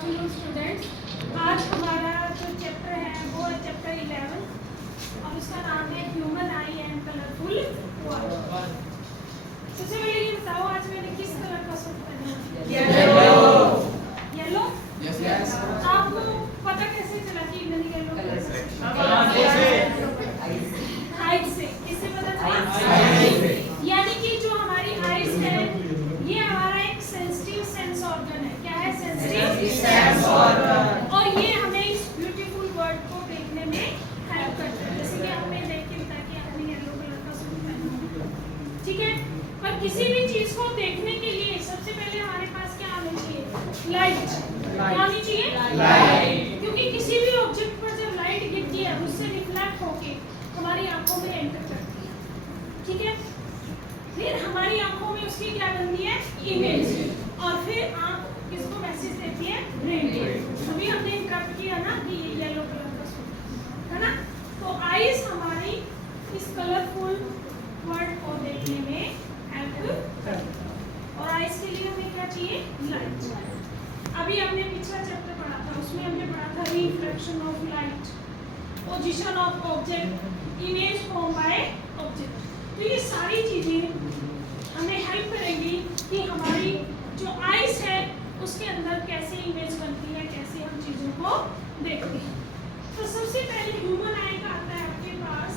Afternoon students. आज हमारा जो चैप्टर है वो है चैप्टर 11 और उसका नाम है human I and colourful world. सबसे पहले ये बताओ आज मैंने किस कलर का सूट पहना है? येलो। यस। आपको पता कैसे चला कि मैंने येलो कलर आईज से? किससे पता चला? यानी कि जो हमारी आईज है ये हमारा एक सेंसिटिव सेंस ऑर्गन है। क्या है? Sensitive sense organ. और ये हमें इस ब्यूटीफुल वर्ल्ड को देखने में हेल्प करता है। जैसे कि आपने देख के बताया कि आपने येलो कलर का सूट पहना है, ठीक है। पर किसी भी चीज को देखने के लिए सबसे पहले हमारे पास क्या आना चाहिए? लाइट। क्या आनी चाहिए? लाइट। क्योंकि किसी भी ऑब्जेक्ट पर जब लाइट गिरती है उससे रिफ्लेक्ट होके हमारी आंखों में एंटर करती है, ठीक है। फिर हमारी आंखों में उसकी क्या बनती है? इमेज। और फिर आंख किसको मैसेज देती है? ब्रेन। अभी हमने इंटरप्ट किया ना कि ये येलो कलर का सूट है ना। तो आईज हमारी इस कलरफुल वर्ल्ड को देखने में हेल्प करती है। और आईज के लिए हमें क्या चाहिए? लाइट। अभी हमने पिछला चैप्टर पढ़ा था, उसमें हमने पढ़ा था reflection of light, position of object, image form by object. तो ये सारी चीजें हमें हेल्प करेंगी कि हमारी जो आईज है उसके अंदर कैसे इमेज बनती है, कैसे हम चीजों को देखते हैं। तो सबसे पहले ह्यूमन आई का आता है आपके पास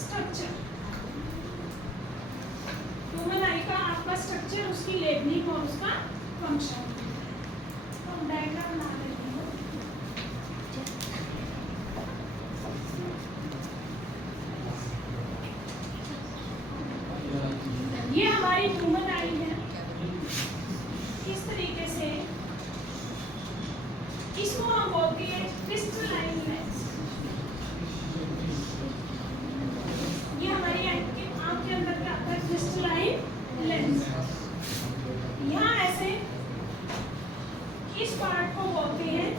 स्ट्रक्चर। ह्यूमन आई का आपका स्ट्रक्चर, उसकी लेबलिंग और उसका फंक्शन। तो हम डायग्राम बना लेते हैं। ये हमारी ह्यूमन आई है। इस तरीके से इसको हम बोलते हैं क्रिस्टलाइन लेंस। ये हमारी आंख के अंदर क्या आता है? Crystalline lens. यहाँ ऐसे इस पार्ट को बोलते हैं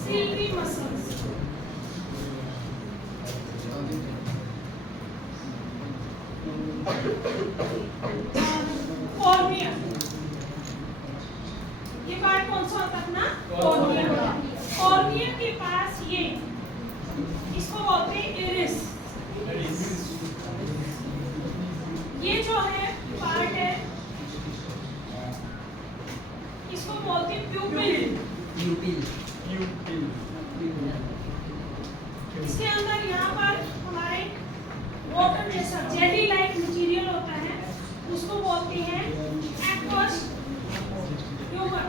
सिल्की मसल्स। कॉर्निया, ये पार्ट कौन सा होता है अपना? कॉर्निया। कॉर्निया के पास ये इसको बोलते हैं इरिस। ये जो है पार्ट है इसको बोलते हैं प्यूपिल। इसके अंदर यहाँ पर हमारे वाटर जैसा जेली लाइक मटेरियल होता है, उसको बोलते हैं एक्वस ह्यूमर।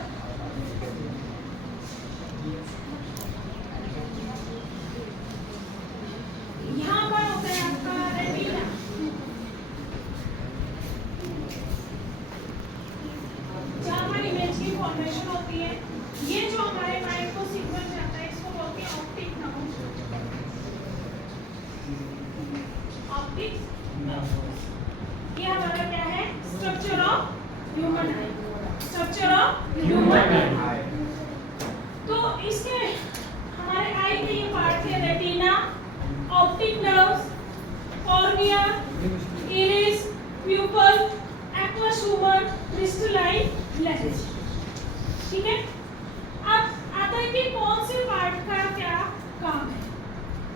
यहाँ पर होता है आपका रेटिना। जहाँ पर इमेज की फॉर्मेशन होती है। ये जो हमारे माइंड को सिग्नल जाता है इसको बोलते हैं ऑप्टिक नर्व। Optic nerve. ये हमारा क्या है? Structure of human eye. Structure of human eye. तो इसके हमारे आई के ये पार्ट है retina, optic nerves, cornea, iris, pupil, aqueous humour, crystalline lens, ठीक है। अब आता है कि कौन से पार्ट का क्या काम है।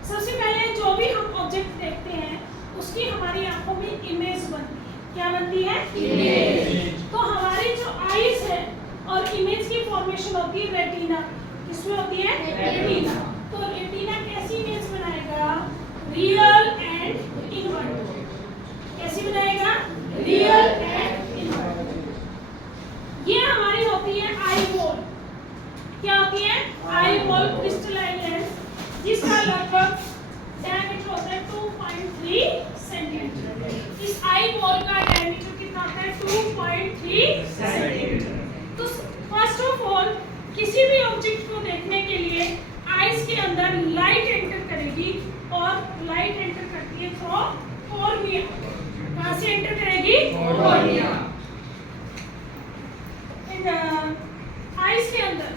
सबसे पहले जो भी हम ऑब्जेक्ट देखते हैं उसकी हमारी आंखों में इमेज बनती है। क्या बनती है? इमेज। तो हमारी जो आईज है और इमेज की फॉर्मेशन होती है रेटिना। किसमें होती है? रेटिना। तो रेटिना कैसी इमेज बनाएगा? Real and invert. कैसी बनाएगा? Real and invert. ये हमारी होती है आई बॉल। क्या होती है? आई बॉल क्रिस्टलाइन लेंस, जिसका लगभग डायमीटर होता है 2.3 सेंटीमीटर। इस आई बॉल का डायमीटर कितना होता है? 2.3 सेंटीमीटर। तो फर्स्ट ऑफ ऑल किसी भी ऑब्जेक्ट को देखने के लिए आईज के अंदर लाइट एंटर करेगी और लाइट एंटर करती है थ्रू कॉर्निया। कहाँ से एंटर करेगी? कॉर्निया। आईज के अंदर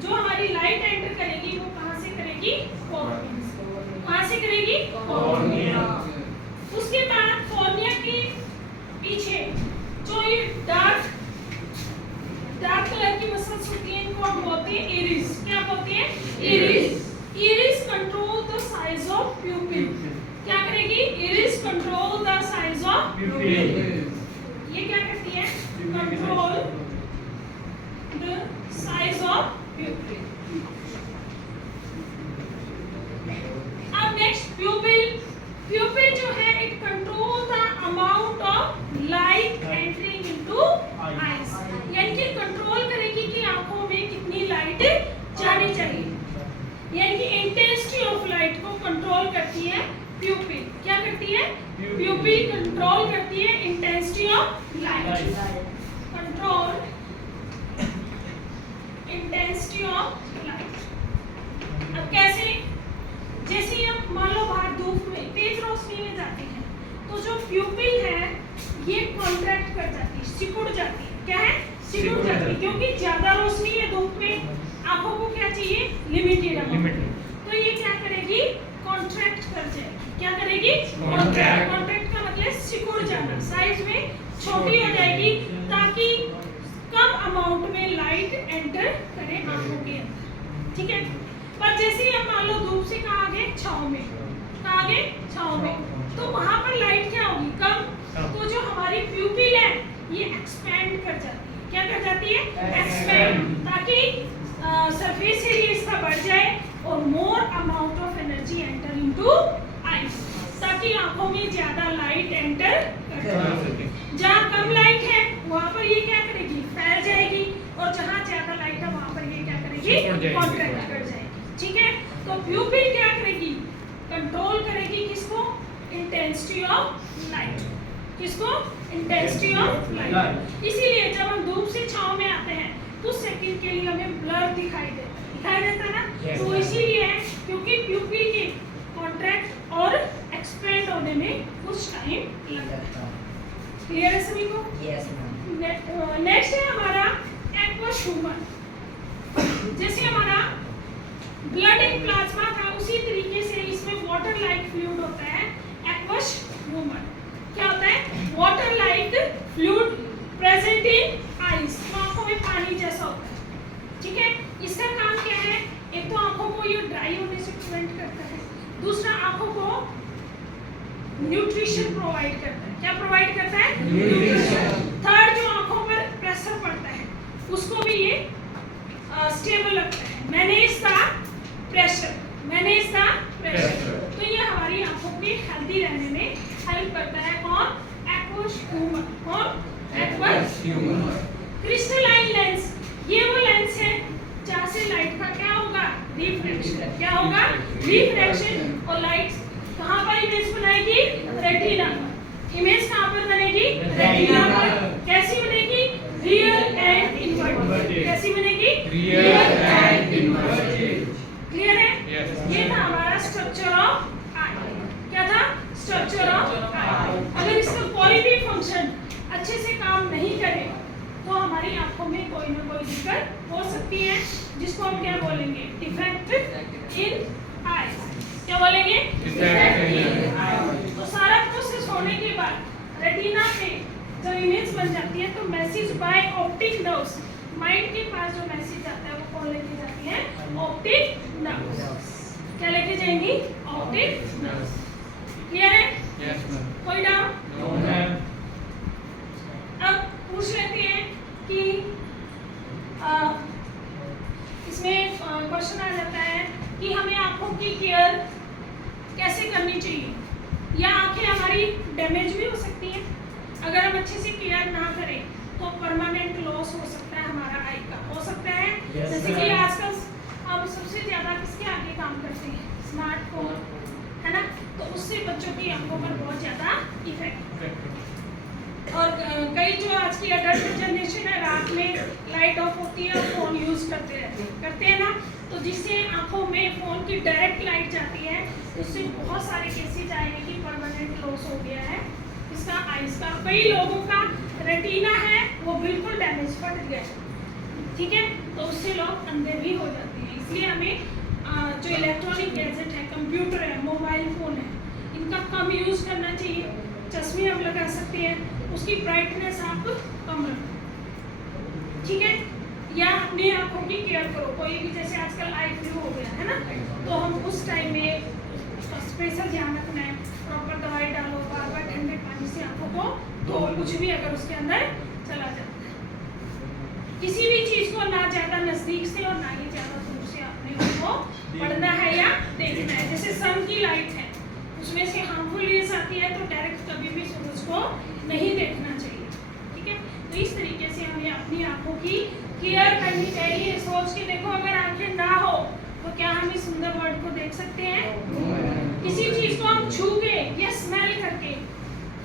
जो हमारी लाइट एंटर करेगी वो कहाँ से करेगी? कॉर्निया। कहाँ से करेगी? कॉर्निया। उसके बाद कॉर्निया के पीछे जो ये डार्क कलर की मसल मसल्स होती हैं इनको हम बोलते हैं इरिस। क्या बोलते हैं? Iris. Iris control the size of प्यूपिल। क्या करेगी? Iris control the size of प्यूपिल। ये क्या करती है? Control the size of प्यूपिल। अब नेक्स्ट प्यूपिल। प्यूपिल जो है it control the amount of light entering into eyes, यानी कि कंट्रोल करेगी कि आंखों में कितनी लाइट जानी चाहिए, यानी कि इंटेंसिटी ऑफ लाइट को कंट्रोल करती है प्यूपिल। क्या करती है? प्यूपिल कंट्रोल करती है intensity of light. Control intensity of light. अब कैसे? जैसे ही हम मान लो बाहर धूप में तेज रोशनी में जाते हैं तो जो प्यूपिल है ये कॉन्ट्रैक्ट कर जाती है, सिकुड़ जाती है। क्या है? सिकुड़ जाती है, क्योंकि ज्यादा रोशनी है धूप में, आंखों को क्या चाहिए? Limited amount. तो ये क्या करेगी? कॉन्ट्रैक्ट कर जाएगी। क्या करेगी? कॉन्ट्रैक्ट। कॉन्ट्रैक्ट का मतलब सिकुड़ जाना, साइज में छोटी हो जाएगी ताकि कम अमाउंट में लाइट एंटर करे आंखों के अंदर। ठीक है। पर जैसे ही हम मान लो धूप से कहाँ आ गए? छांव में। कहाँ आ गए? छांव में। तो वहां पर लाइट क्या होगी? कम। तो जो हमारी प्यूपिल है ये एक्सपेंड कर जाती है। क्या कर जाती है? एक्सपेंड, ताकि सरफेस एरिया इसका बढ़ जाए और more amount of energy enter into eyes, ताकि आंखों में ज्यादा लाइट एंटर कर सके। जहाँ कम लाइट है वहां पर ये क्या करेगी? फैल जाएगी, और जहाँ ज्यादा लाइट है वहां पर ये क्या करेगी? कॉन्ट्रैक्ट कर जाएगी। ठीक है। तो प्यूपिल क्या करेगी? कंट्रोल करेगी किसको? Intensity of light. किसको? Intensity of light. इसीलिए जब हम धूप से छांव में आते हैं कुछ सेकंड के लिए हमें ब्लर दिखाई देता है ना? तो इसीलिए है क्योंकि प्यूपिल के कॉन्ट्रैक्ट और एक्सपेंड होने में कुछ टाइम लगता है। क्लियर है सभी को? Yes ma'am. नेक्स्ट है हमारा एक्वस ह्यूमर। जैसे हमारा ब्लड इन प्लाज्मा था उसी तरीके से इसमें वाटर लाइक फ्लूइड होता है एक्वस ह्यूमर। क्या होता है? Water like fluid present in eyes. आंखों में पानी जैसा होता है। ठीक है। इसका काम क्या है? एक तो आंखों को ये ड्राई होने से प्रिवेंट करता है, दूसरा आंखों को न्यूट्रिशन प्रोवाइड करता है। क्या प्रोवाइड करता है? न्यूट्रिशन। थर्ड, जो आंखों पर प्रेशर पड़ता है उसको भी ये स्टेबल रखता है। Manage the pressure. Manage the pressure. तो ये हमारी आंखों के हेल्दी रहने में हेल्प करता है। कौन? Aqueous humour. कौन? Aqueous humour. क्रिस्टलाइन लेंस, ये वो लेंस है जहाँ से लाइट का क्या होगा? रिफ्लेक्शन। क्या होगा? रिफ्लेक्शन। और लाइट कहाँ पर इमेज बनाएगी? रेटिना पर। इमेज कहाँ पर बनेगी? रेटिना पर। कैसी बनेगी? Real and inverted. कैसी बनेगी? Real and inverted. क्लियर है? ये था हमारा स्ट्रक्चर ऑफ आई। क्या था? स्ट्रक्चर ऑफ आई। अगर इसका कोई भी फंक्शन अच्छे से काम नहीं करे तो हमारी आंखों में कोई ना कोई दिक्कत हो सकती है, जिसको हम क्या बोलेंगे? डिफेक्ट इन आई। क्या बोलेंगे? डिफेक्ट इन आई। तो सारा प्रोसेस होने के बाद रेटिना पे जब इमेज बन जाती है तो message bye optic nerves, mind के पास जो मैसेज आता है वो कौन लेके जाती है? Optic nerves. क्या लेके जाएंगी? Optic nerves. क्लियर है? Yes ma'am. कोई डाउट? No ma'am. अब पूछ लेते हैं कि इसमें क्वेश्चन आ जाता है कि हमें आंखों की केयर कैसे करनी चाहिए, या आंखें हमारी डैमेज भी हो सकती हैं अगर हम अच्छे से केयर ना करें तो परमानेंट लॉस हो सकता है हमारा आई का। हो सकता है जैसे कि आजकल हम सबसे ज़्यादा किसके आगे काम करते हैं? स्मार्टफोन, है ना? तो उससे बच्चों की आंखों पर बहुत ज़्यादा इफेक्ट। और कई जो आज की अडल्ट जनरेशन है रात में लाइट ऑफ होती है और फोन यूज करते हैं ना, तो जिससे आंखों में फोन की डायरेक्ट लाइट जाती है उससे बहुत सारे केसेज आए हैं कि परमानेंट लॉस हो गया है इसका आईज का। कई लोगों का रेटिना है वो बिल्कुल डैमेज फट गया, ठीक है, तो उससे लोग अंधे भी हो जाते हैं। इसलिए हमें जो इलेक्ट्रॉनिक गैजेट है, कंप्यूटर है, मोबाइल फोन है, इनका कम यूज करना चाहिए। चश्मे आप लगा सकते हैं, उसकी ब्राइटनेस आप कम रखें, ठीक है। या अपनी आंखों की केयर करो। कोई भी जैसे आजकल आई फ्लू हो गया है ना, तो हम उस टाइम में उसका स्पेशल ध्यान रखना है, प्रॉपर दवाई डालो, बार बार ठंडे पानी से आंखों को धो, कुछ भी अगर उसके अंदर चला जाता है। किसी भी चीज को ना ज्यादा नजदीक से और ना ही ज्यादा दूर से आपने उसको पढ़ना है या देखना है। जैसे सन की लाइट है, उसमें से हार्मफुल रेज आती है, तो डायरेक्ट कभी भी सूरज को नहीं देखना चाहिए, ठीक है। तो इस तरीके से हमें अपनी आंखों की केयर करनी चाहिए। सोच के देखो, अगर आंखें ना हो तो क्या हम इस सुंदर वर्ल्ड को देख सकते हैं? किसी चीज को हम छू के या स्मेल करके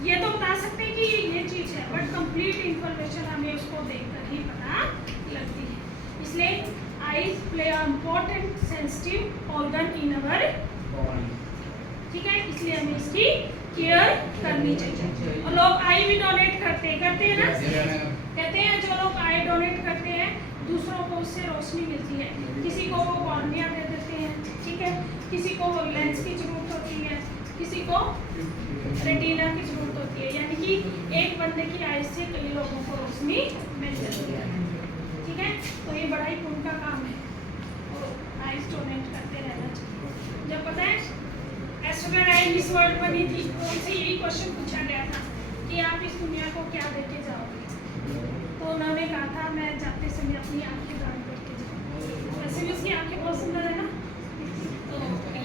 ये तो बता सकते हैं कि ये चीज है, बट कंप्लीट इंफॉर्मेशन हमें उसको देखकर ही पता लगती है। इसलिए eyes play a important sensitive organ in our body, ठीक है। इसलिए हमें इसकी केयर करनी चाहिए। और लोग आई भी डोनेट करते हैं ना, कहते हैं जो लोग आई डोनेट करते हैं दूसरों को उससे रोशनी मिलती है। किसी को वो कॉर्निया दे देते हैं, ठीक है, किसी को वो लेंस की जरूरत होती है, किसी को रेटिना की जरूरत होती है, यानी कि एक बंदे की आई से कई लोगों को रोशनी मिल जाती है, ठीक है। तो ये बड़ा ही पुण्य का काम है और आईज डोनेट करते रहना चाहिए। जब पता है एस्ट्रोनॉट मिस वर्ल्ड बनी थी तो उनसे यही क्वेश्चन पूछा गया था कि आप इस दुनिया को क्या देके जाओगे, तो उन्होंने कहा था मैं जाते समय अपनी आंखें दान करके जाऊँ। वैसे भी उसकी आंखें बहुत सुंदर है ना, तो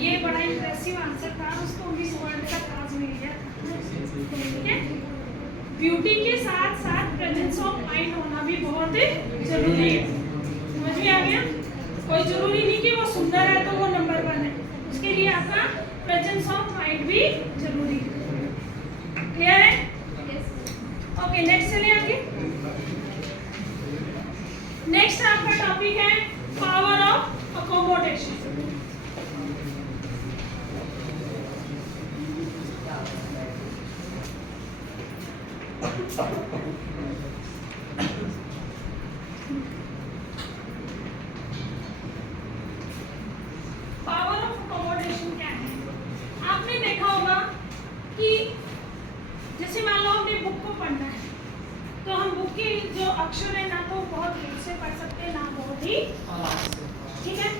ये बड़ा इम्प्रेसिव आंसर था, उसको मिस वर्ल्ड का ताज मिल गया था, ठीक है। ब्यूटी के साथ साथ प्रेजेंस ऑफ माइंड होना भी बहुत जरूरी है, समझ में आ गया? कोई जरूरी नहीं कि वो सुंदर है तो वो नंबर 1 है, उसके लिए आपका प्रेजेंस ऑफ माइंड भी जरूरी है। क्लियर है? ओके, नेक्स्ट चलिए आगे। नेक्स्ट आपका टॉपिक है power of accommodation. Power of accommodation क्या है? आपने देखा होगा कि जैसे मान लो हमने बुक को पढ़ना है, तो हम बुक के जो अक्षर है ना तो बहुत देर से पढ़ सकते हैं, ना बहुत ही ठीक है।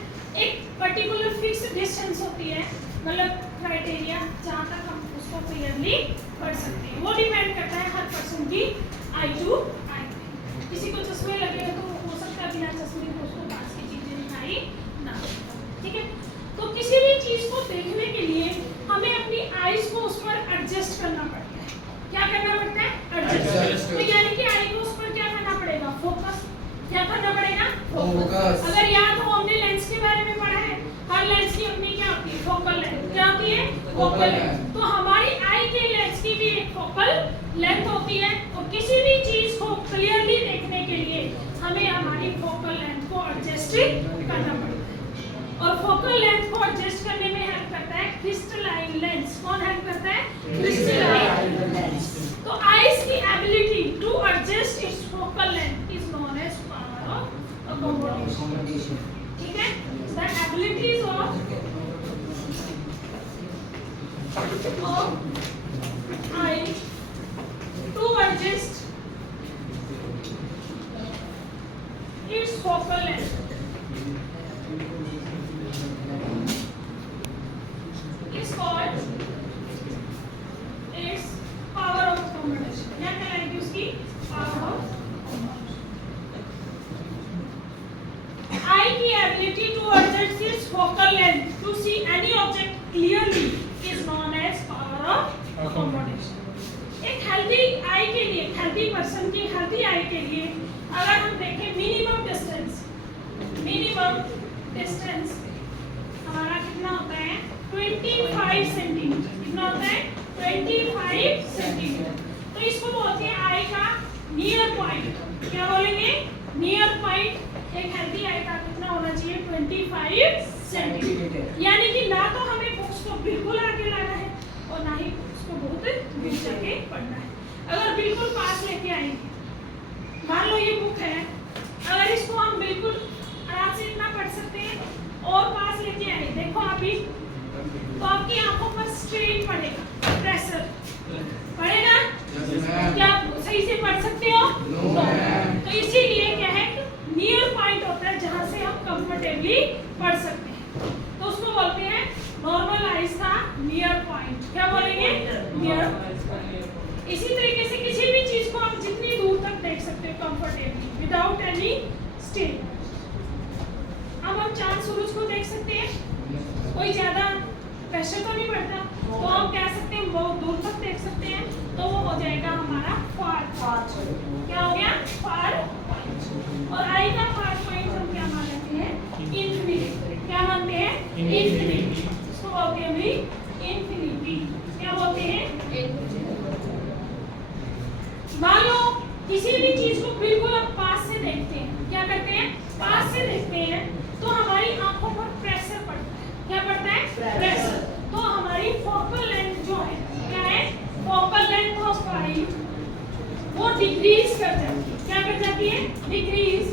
एक पर्टिकुलर फिक्स डिस्टेंस होती है, मतलब क्राइटेरिया जहाँ तक हम उसको क्लियरली पढ़ सकते हैं। वो डिपेंड करता है हर पर्सन की आई टू आई। किसी को चश्मे लगे तो हो सकता है बिना चश्मे को उसको पास की चीजें दिखाई ना, ठीक है। तो किसी भी चीज को देखने के लिए हमें अपनी आईज को उस पर एडजस्ट करना पड़ता है। क्या करना पड़ता है? एडजस्ट। तो यानी कि आई को उस पर क्या करना पड़ेगा? फोकस। क्या करना पड़ेगा? फोकस। अगर याद हो हमने लेंस के बारे में पढ़ा है, हर लेंस की अपनी क्या होती है? Focal length. क्या होती है? Focal length. तो हमारी आई के लेंस की भी एक फोकल लेंथ होती है, और किसी भी चीज को क्लियरली देखने के लिए हमें हमारी फोकल लेंथ को एडजस्ट करना पड़ता है। और फोकल लेंथ को एडजस्ट करने में हेल्प करता है क्रिस्टलाइन लेंस। कौन हेल्प करता है? Crystalline lens. तो आईज की ability to adjust its focal length is known as power of accommodation, ठीक है। The abilities of eye to adjust its focal length is called its power of accommodation। क्या कहलाएगी उसकी? power of accommodation। Eye की ability to adjust its focal length to see any object clearly is known as power of accommodation। एक healthy eye के लिए, healthy person की healthy eye के लिए अगर हम देखें minimum distance हमारा कितना होता है? 25 सेंटीमीटर। कितना होता है? 25 सेंटीमीटर। तो इसको बोलते हैं आई का नियर पॉइंट। क्या बोलेंगे? Near point. एक हेल्दी आई का कितना होना चाहिए? 25 सेंटीमीटर। यानी कि ना तो हमें बुक्स को बिल्कुल आगे लाना है और ना ही बुक्स को बहुत दूर जाके पढ़ना है। अगर बिल्कुल पास लेके आएंगे, मान लो ये बुक है, अगर इसको हम बिल्कुल आराम से इतना पढ़ सकते हैं और पास लेके आए, देखो अभी तो आपकी आंखों पर स्ट्रेन पड़ेगा, प्रेशर पड़ेगा। क्या आप सही से पढ़ सकते हो? तो इसीलिए क्या है, नियर सेमी स्टेबल। अब हम चांद सूरज को देख सकते हैं, कोई ज्यादा प्रेशर तो नहीं पड़ता, तो हम कह सकते हैं बहुत दूर तक देख सकते हैं, तो वो हो जाएगा हमारा फार पॉइंट। क्या हो गया? Far point. और आई का फार पॉइंट हम क्या मानते हैं? इन्फिनिटी। क्या मानते हैं? इन्फिनिटी। इसको बोलते हैं भी इन्फिनिटी। क्या बोलते हैं? मान लो किसी भी चीज को बिल्कुल आप पास से देखते हैं, क्या करते हैं? पास से देखते हैं तो हमारी आंखों पर प्रेशर पड़ता है। क्या पड़ता है? प्रेशर। तो हमारी फोकल लेंथ जो है, क्या है? फोकल लेंथ ऑफ आई वो डिक्रीज कर जाती है। क्या कर जाती है? डिक्रीज।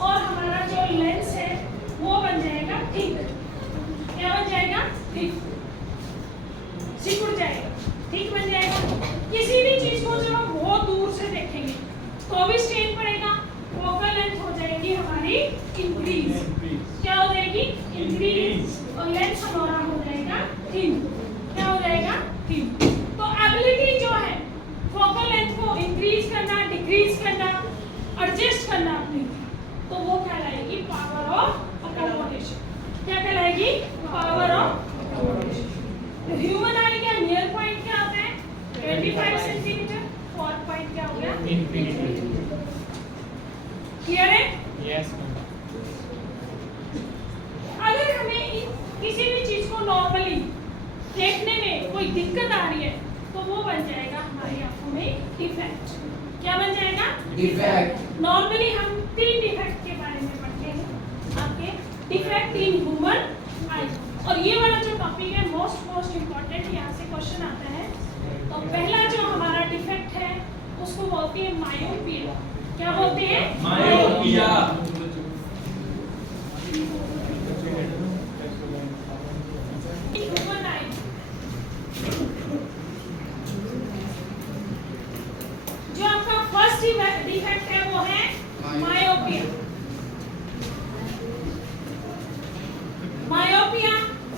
और हमारा जो लेंस है वो बन जाएगा ठीक। क्या बन जाएगा? ठीक। सिकुड़ जाएगा, ठीक बन जाएगा। किसी भी चीज को जब हम बहुत दूर से देखेंगे तो भी स्ट्रेन पड़ेगा, फोकल लेंथ हो जाएगी हमारी इंक्रीज। क्या हो जाएगी? इंक्रीज। और लेंस हमारा हो जाएगा थिन। क्या हो जाएगा? थिन। तो एबिलिटी जो है फोकल लेंथ को इंक्रीज करना, डिक्रीज करना, एडजस्ट करना अपनी, तो वो कहलाएगी पावर ऑफ अकोमोडेशन। क्या कहलाएगी? Power of accommodation. तो ह्यूमन आई का नियर पॉइंट क्या होता है? 25 सेंटीमीटर। फार पॉइंट क्या हो गया? इन्फिनिटी। क्लियर है? यस। अगर हमें किसी भी चीज को नॉर्मली देखने में कोई दिक्कत आ रही है तो वो बन जाएगा हमारी आंखों में डिफेक्ट। क्या बन जाएगा? डिफेक्ट। नॉर्मली हम 3 डिफेक्ट के बारे में पढ़ते हैं आपके, डिफेक्ट इन ह्यूमन आई। और ये वाला जो टॉपिक है मोस्ट इम्पोर्टेंट, यहाँ से क्वेश्चन आता है। तो पहला जो हमारा डिफेक्ट है उसको बोलते हैं मायोपिया। क्या बोलते हैं? मायोपिया। ह्यूमन आई जो आपका फर्स्ट डिफेक्ट है वो है मायोपिया। मायोपिया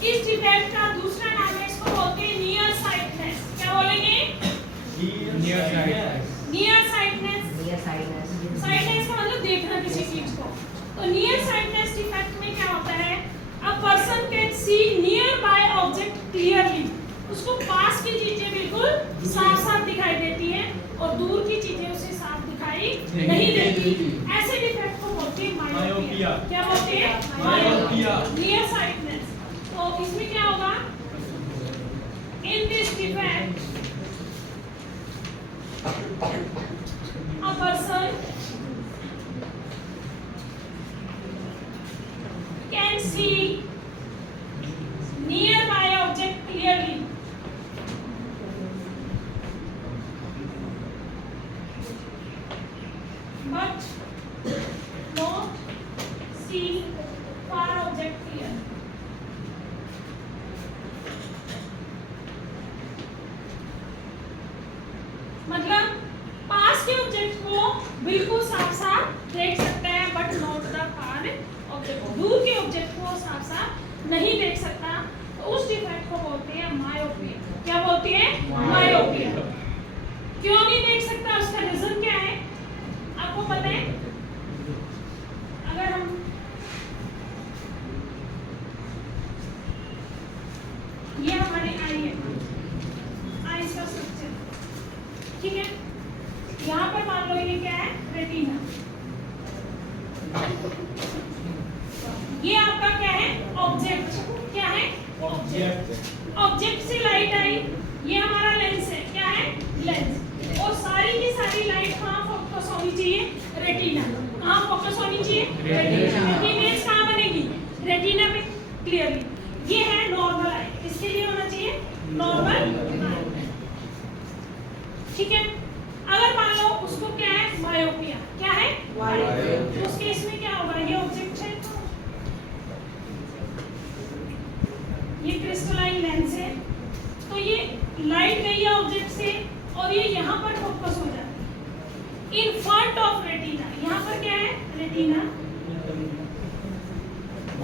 इस डिफेक्ट का दूसरा नाम है, इसको बोलते हैं नियर साइटनेस। क्या बोलेंगे? Near side. Near sightedness. Sightedness का मतलब देखना किसी चीज को। तो नियर साइटनेस डिफेक्ट में क्या होता है? A person can see nearby object clearly. उसको पास की चीजें बिल्कुल साफ साफ दिखाई देती हैं और दूर की चीजें उसे साफ दिखाई नहीं देती। ऐसे डिफेक्ट को बोलते हैं मायोपिया। क्या बोलते हैं? मायोपिया। Near sightedness. तो इसमें क्या होगा? In this defect a person can see nearby object clearly, but not see far object clearly. मतलब पास के ऑब्जेक्ट को बिल्कुल साफ साफ देख सकता है but not the far object. दूर के ऑब्जेक्ट को साफ साफ नहीं देख सकता, तो उस डिफेक्ट को बोलते हैं मायोपिया। क्या बोलते हैं? मायोपिया। क्यों नहीं देख सकता? उसका रीजन क्या है आपको पता है? अगर हम ये हमारी आई है, आई का स्ट्रक्चर, ठीक है। यहाँ पर मान लो ये क्या है? रेटिना। ये आपका क्या है? ऑब्जेक्ट। क्या है? ऑब्जेक्ट। ऑब्जेक्ट से लाइट आई, ये हमारा लेंस है। क्या है? लेंस। और सारी की सारी लाइट कहाँ फोकस होनी चाहिए? रेटिना। कहाँ फोकस होनी चाहिए? रेटिना। इमेज कहाँ बनेगी? रेटिना पे क्लियरली। ये है नॉर्मल आई। किसके लिए होना चाहिए? नॉर्मल आई। ठीक है। अगर मान लो उसको क्या है? मायोपिया। क्या है? मायोपिया। तो उस केस में क्या होगा? ये ऑब्जेक्ट है, ये क्रिस्टलाइन लेंस है, तो ये लाइट गई है ऑब्जेक्ट से और ये यहाँ पर फोकस हो जाती है इन फ्रंट ऑफ रेटिना। यहाँ पर क्या है? रेटिना।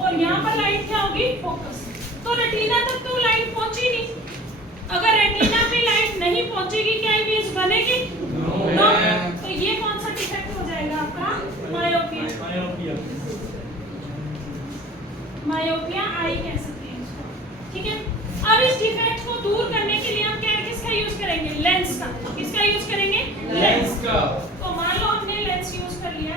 और यहाँ पर लाइट क्या होगी? फोकस। तो रेटिना तक तो लाइट पहुंची नहीं। अगर रेटिना पे लाइट नहीं पहुंचेगी क्या इमेज बनेगी? नो। तो ये कौन सा डिफेक्ट हो जाएगा आपका? मायोपिया। मायोपिया आई कह सकते हैं इसको, ठीक है। अब इस डिफेक्ट को दूर करने के लिए हम क्या किसका यूज करेंगे? लेंस का। किसका यूज करेंगे? लेंस का। तो मान लो हमने लेंस यूज कर लिया,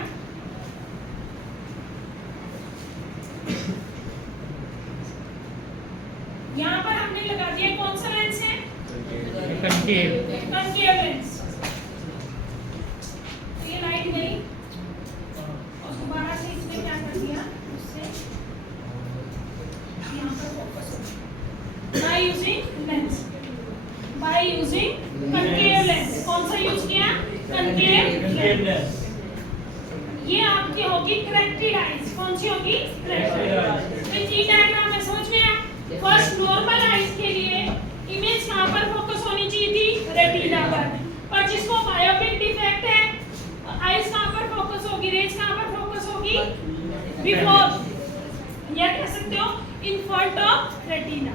यहाँ पर हमने लगा दिया, कौन सा लेंस है? कंकेव। Concave lens. तो ये लाइट गई और दोबारा से इसने क्या कर दिया, उससे यहाँ पर फोकस हो गया by using lens, by using concave lens. कौन सा यूज किया? Concave lens. ये आपकी होगी करेक्टेड आईज। कौन सी होगी? Corrected eyes. तो ये डायग्राम में समझ में आया? फर्स्ट नॉर्मल आईज के लिए इमेज कहां पर फोकस होनी चाहिए थी? रेटिना पर जिसको मायोपिक डिफेक्ट है, आईज कहां पर फोकस होगी? रेज कहां पर फोकस होगी? बिफोर, या कह सकते हो इन फ्रंट ऑफ रेटिना।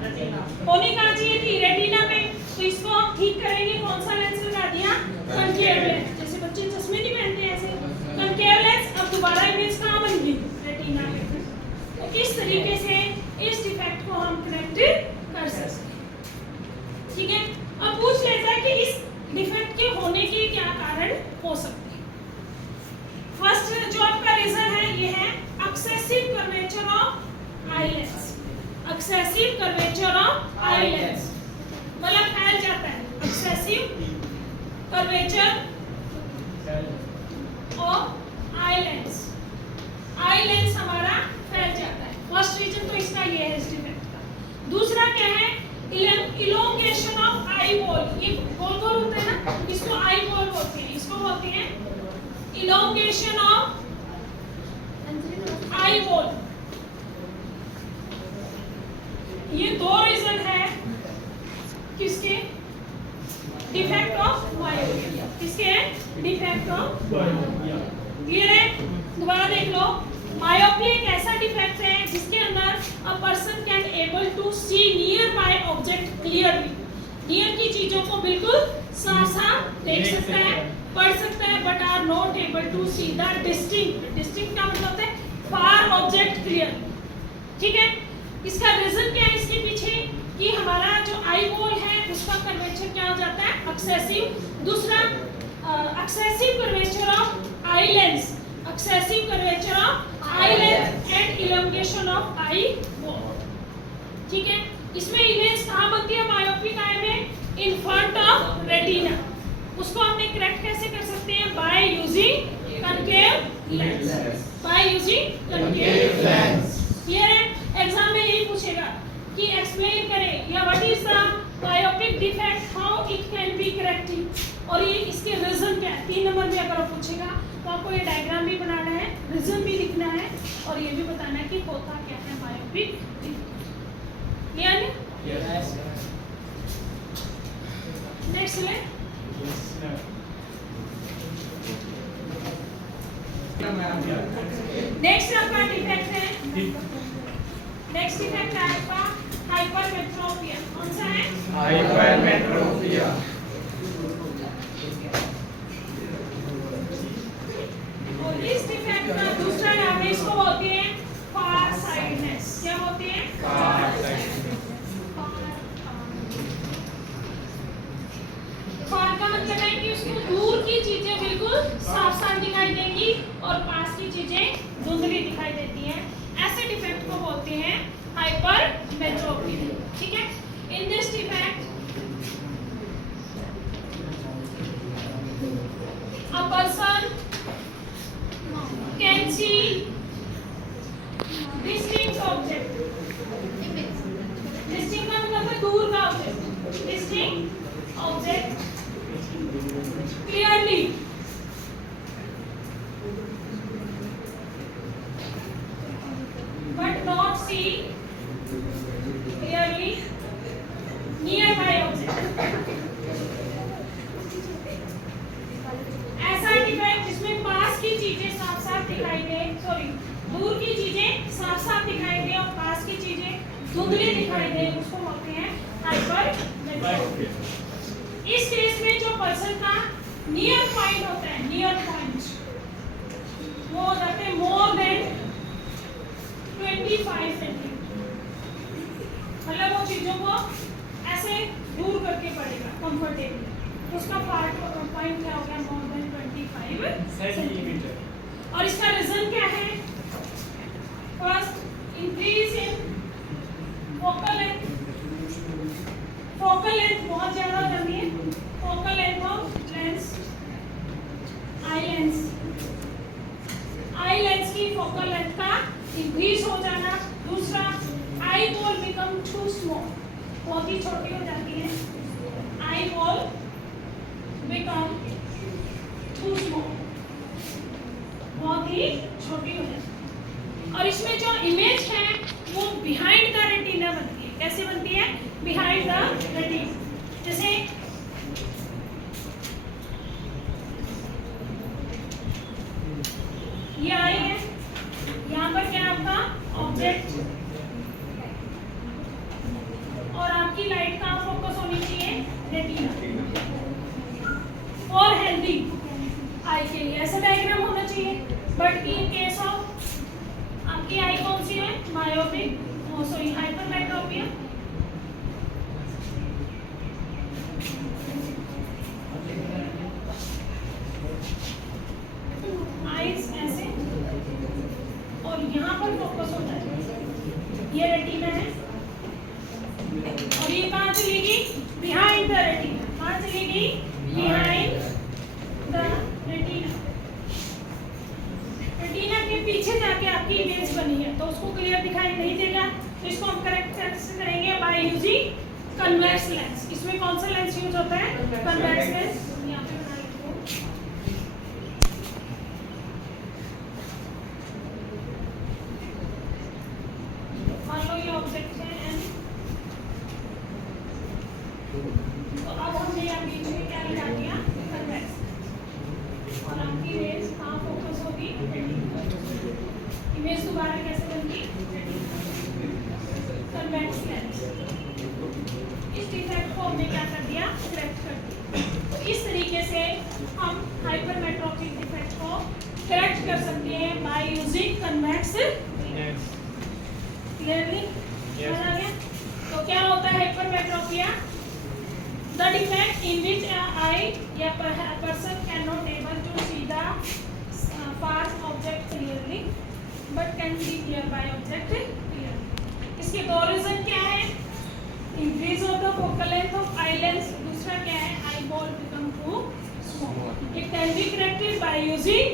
होनी कहां चाहिए थी? रेटिना पे। तो इसको हम ठीक करेंगे, कौन सा लेंस लगा दिया? Concave lens. जैसे बच्चे चश्मे नहीं पहनते ऐसे, कंकेव लेंस। अब दोबारा इमेज कहां बन गई? रेटिना पे। तो इस तरीके से इस डिफेक्ट को हम करेक्ट कर सकते हैं, ठीक है। अब पूछ लेता है कि इस डिफेक्ट के होने के क्या कारण हो सकते हैं। फर्स्ट जो आपका रीजन है ये है excessive curvature of eye lens. Excessive curvature of eye lens मतलब फैल जाता है, excessive curvature of eye lens. Eye lens हमारा फैल जाता है। फर्स्ट रीजन तो इसका ये है इस डिफेक्ट का। दूसरा क्या है? Elongation of eye ball. ये बॉल होता है ना, इसको आई बॉल बोलते हैं, इसको बोलते हैं इलोंगेशन ऑफ आई बॉल। ये दो रीजन है किसके? Defect of myopia. किसके? Defect of myopia. क्लियर है? दोबारा देख लो, मायोपिया एक ऐसा डिफेक्ट है जिसके अंदर a person can able to see nearby object clearly. Near की चीजों को बिल्कुल साफ-साफ देख सकता है, पढ़ सकता है, but are not able to see the distinct. Distinct का मतलब होता है फार ऑब्जेक्ट क्लियर, ठीक है। इसका रीजन क्या है इसके पीछे? कि हमारा जो आई बॉल है उसका कर्वेचर क्या हो जाता है? एक्सेसिव। दूसरा excessive curvature of eye lens, excessive curvature of eye lens and elongation of eye ball, ठीक है। इसमें इमेज कहां बनती है मायोपिक आई में? In front of retina. उसको हमने करेक्ट कैसे कर सकते हैं? By using concave lens, by using concave lens. Clear है? एग्जाम में यही पूछेगा कि एक्सप्लेन करें या what is the myopic defect, how it can be corrected, और ये इसके रीजन क्या है। 3 नंबर में अगर पूछेगा तो आपको ये डायग्राम भी बनाना है, रीजन भी लिखना है और ये भी बताना है कि होता क्या है मायोपिक डिफेक्ट। क्लियर है? यस। नेक्स्ट ले। नेक्स्ट आपका डिफेक्ट है, नेक्स्ट डिफेक्ट है आपका हाइपरमेट्रोपिया। कौन सा है? हाइपरमेट्रोपिया। और इस डिफेक्ट का दूसरा नाम है, इसको बोलते हैं फार साइडनेस। क्या बोलते हैं? फार साइडनेस। फार का मतलब है कि उसको दूर की चीजें बिल्कुल साफ-साफ दिखाई देंगी और पास की चीजें धुंधली दिखाई देती हैं। ऐसे डिफेक्ट को बोलते हैं हाइपरमेट्रोपिया, ठीक है। In this defect a person can see distinct object। distinct का मतलब है दूर का object, distinct object clearly, but not see clearly nearby object। ऐसा डिफेक्ट जिसमें पास की चीजें साफ-साफ दिखाई दे, सॉरी दूर की चीजें साफ-साफ दिखाई दे और पास की चीजें धुंधली दिखाई दे, उसको बोलते हैं हाइपरमेट्रोपिया। इस केस में जो पर्सन का नियर पॉइंट होता है, नियर पॉइंट वो हो जाते हैं more than 25 centimetre. Focal length का इंक्रीज हो जाना। दूसरा, eyeball become too small, बहुत ही छोटी हो जाती है। Eyeball become too small, बहुत ही छोटी हो जाती है। और इसमें जो इमेज है वो बिहाइंड द रेटिना बनती है। कैसे बनती है? Behind the retina. जैसे ये आई है, यहाँ पर क्या आपका ऑब्जेक्ट, और आपकी लाइट कहाँ फोकस होनी चाहिए? रेटिना। और हेल्दी आई के लिए ऐसा डायग्राम होना चाहिए। बट इन केस ऑफ आपकी आई कौन सी है? Myopic, sorry hypermetropia. आईज ऐसे, और यहाँ पर फोकस होता है, ये रेटिना है, और ये कहाँ चलेगी? Behind the retina. कहाँ चलेगी? Behind the retina. रेटिना के पीछे जाके आपकी इमेज बनी है, तो उसको क्लियर दिखाई नहीं देगा, तो इसको हम करेक्ट कैसे करेंगे? By using convex lens. इसमें कौन सा लेंस यूज होता है? Convex lens. यहाँ पे बना लेते हो। मान लो ये ऑब्जेक्ट है एन, तो अब हमने यहाँ बीच में क्या लगा दिया? कन्वेक्स। और आपकी रेज कहाँ फोकस होगी? इमेज दोबारा कैसे बनती? Convex lens. इस डिफेक्ट को हमने क्या कर दिया? करेक्ट कर दिया। तो इस तरीके से हम हाइपरमेट्रोपिक डिफेक्ट को करेक्ट कर सकते हैं by using convex lens. Clearly समझ आ गया? तो क्या होता है hypermetropia? The defect in which an eye या person cannot able to see the far object clearly, but can see nearby object clearly. इसके दो रीजन क्या है? Increase of the focal length of eye lens. दूसरा क्या है? Eyeball become too small. It can be corrected by using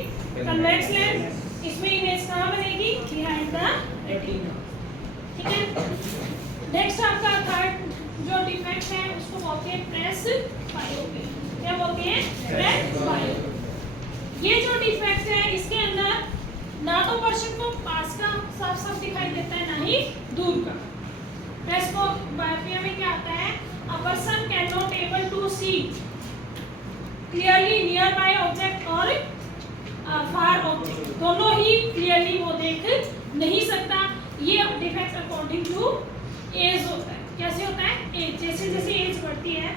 convex lens. इसमें image कहाँ बनेगी? Behind the retina. ठीक है? नेक्स्ट आपका थर्ड जो डिफेक्ट है उसको बोलते हैं प्रेस बायोपिक। क्या बोलते हैं? Press biopic. ये जो डिफेक्ट है इसके अंदर ना तो पर्सन को पास का साफ साफ दिखाई देता है, ना ही दूर का। प्रेस बायोपिया में क्या आता है? A person can not able to see clearly nearby object और फार ऑब्जेक्ट, दोनों ही क्लियरली वो देख नहीं सकता। ये डिफेक्ट अकॉर्डिंग टू एज होता है। कैसे होता है? एज, जैसे जैसे एज बढ़ती है,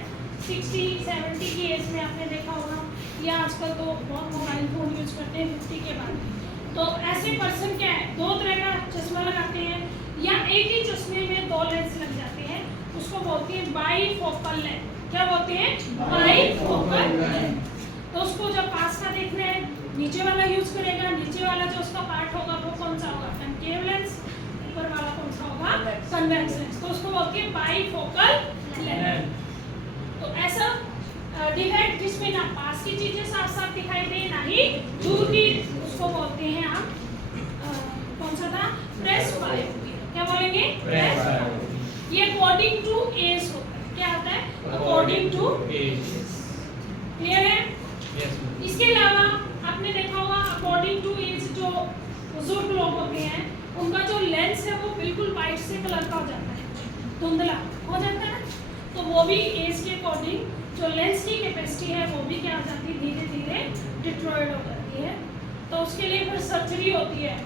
60-70 की एज में आपने देखा होगा, या आजकल तो बहुत मोबाइल फोन यूज करते हैं 50 के बाद, तो ऐसे पर्सन क्या है? दो तरह का चश्मा लगाते हैं, या एक ही चश्मे में दो लेंस लग जाते हैं, उसको बोलते हैं बाईफोकल लेंस। क्या बोलते हैं? Bifocal lens. तो उसको जब पास का देखना है, नीचे वाला यूज करेगा, नीचे वाला जो उसका पार्ट होगा वो कौन सा होगा? Concave lens. ऊपर वाला कौन सा होगा? Convex lens. तो उसको बोलते हैं बाईफोकल लेंस। तो ऐसा डिफेक्ट जिसमें ना पास की चीजें साफ साफ दिखाई दे, ना ही दूर की, उसको बोलते हैं आप कौन सा था? प्रेस बायोपिया। क्या बोलेंगे? प्रेस बायोपिया। ये अकॉर्डिंग टू एज होता है। क्या होता है? According to as. क्लियर है? इसके अलावा आपने देखा होगा अकॉर्डिंग टू एज जो बुजुर्ग लोग होते हैं उनका जो लेंस है वो बिल्कुल वाइट से कलर का हो जाता है, धुंधला हो जाता है ना, तो वो भी एज के अकॉर्डिंग जो लेंस की कैपेसिटी है वो भी क्या हो जाती है? धीरे धीरे डिट्रॉयड हो जाती है। तो उसके लिए फिर सर्जरी होती है।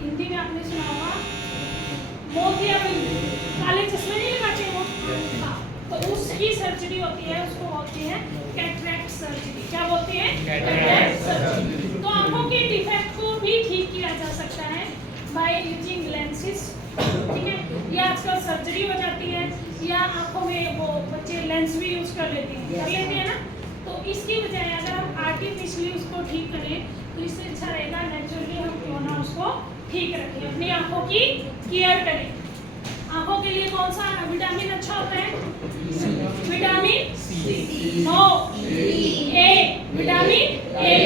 हिंदी में आपने सुना होगा मोतियाबिंद, काले चश्मे नहीं लगाते वो, तो उसकी सर्जरी होती है, उसको बोलते हैं कैटरैक्ट सर्जरी। क्या बोलते हैं? Cataract surgery. तो आंखों के डिफेक्ट को भी ठीक किया जा सकता है बाय यूजिंग लेंसेज। ठीक है? या आजकल सर्जरी हो जाती है, या आंखों में वो बच्चे लेंस भी यूज कर लेते हैं ना, तो इसकी बजाय अगर हम आर्टिफिशियली उसको ठीक करें तो इससे अच्छा रहेगा नेचुरली हम क्यों ना उसको ठीक रखें, अपनी आंखों की केयर करें। आंखों के लिए कौन सा विटामिन अच्छा होता है? Vitamin C. No, A, vitamin A.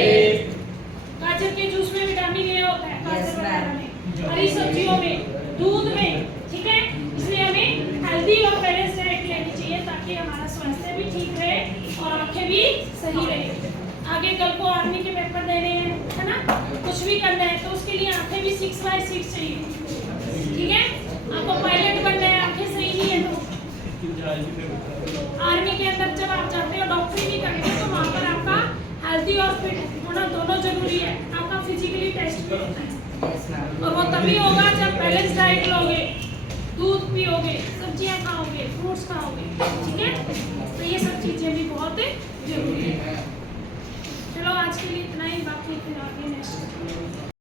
गाजर के जूस में विटामिन ए होता है गाजर वगैरह में, हरी सब्जियों में, दूध में, ठीक है। इसलिए हमें हेल्दी और बैलेंस डाइट लेनी चाहिए ताकि हमारा स्वास्थ्य भी ठीक रहे और आंखें भी सही रहे। आगे कल को आर्मी के पेपर देने हैं, है ना, कुछ भी करना है तो उसके लिए आंखें भी 6/6 चाहिए, ठीक है। आपको पायलट बनना है, आंखें सही नहीं है तो आर्मी के अंदर जब आप जाते हो डॉक्टरी भी करते हो तो वहाँ पर आपका हेल्दी और फिट होना दोनों जरूरी है। आपका फिजिकली टेस्ट भी होता है और वो तभी होगा जब बैलेंस डाइट लोगे, दूध पियोगे, सब्जियां खाओगे, फ्रूट्स खाओगे, ठीक है। तो ये सब चीजें भी बहुत जरूरी है। चलो आज के लिए इतना ही, बाकी फिर आगे नेक्स्ट